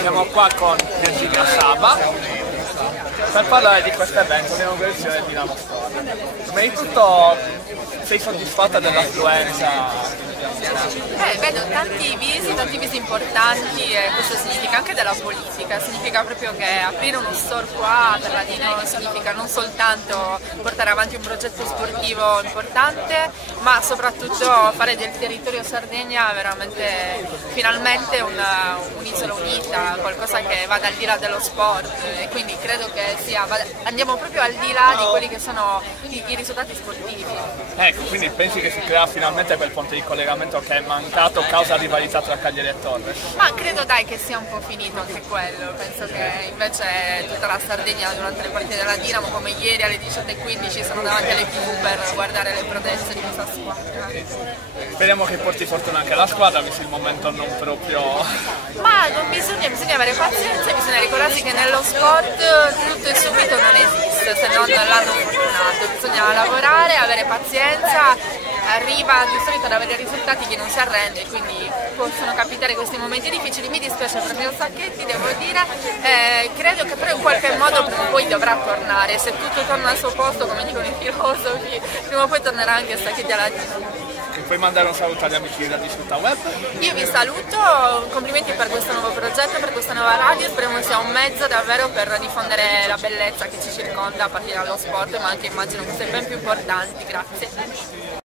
Siamo qua con Virginia Saba per parlare di questo evento, l'inaugurazione di Dinamo Store. Prima di tutto, sei soddisfatta dell'affluenza? Vedo tanti visi importanti e questo significa anche della politica, significa proprio che aprire uno store qua a Terradino significa non soltanto portare avanti un progetto sportivo importante, ma soprattutto fare del territorio Sardegna veramente finalmente un'isola unita, qualcosa che vada al di là dello sport, e quindi credo che andiamo proprio al di là di quelli che sono i risultati sportivi. Ecco, quindi pensi che si crea finalmente quel ponte di collegamento che è mancato causa rivalità tra Cagliari e Torres? Ma credo dai che sia un po' finito anche quello, penso che invece tutta la Sardegna durante le partite della Dinamo, come ieri alle 18:15, sono davanti alle TV per guardare le proteste di questa squadra. Speriamo che porti fortuna anche alla squadra, visto il momento non proprio... Ma non bisogna avere pazienza, bisogna ricordarsi che nello sport tutto e subito non esiste, se non l'anno fortunato, bisogna lavorare, avere pazienza, arriva di solito ad avere risultati che non si arrende, quindi possono capitare questi momenti difficili. Mi dispiace per Mio Sacchetti, devo dire, credo che però in qualche modo prima o poi dovrà tornare, se tutto torna al suo posto come dicono i filosofi, prima o poi tornerà anche Sacchetti alla Dinamo. Puoi mandare un saluto agli amici della Discuta Web? Io vi saluto, complimenti per questo nuovo progetto, per questa nuova radio, speriamo sia un mezzo davvero per diffondere la bellezza che ci circonda a partire dallo sport, ma anche immagino queste ben più importanti. Grazie.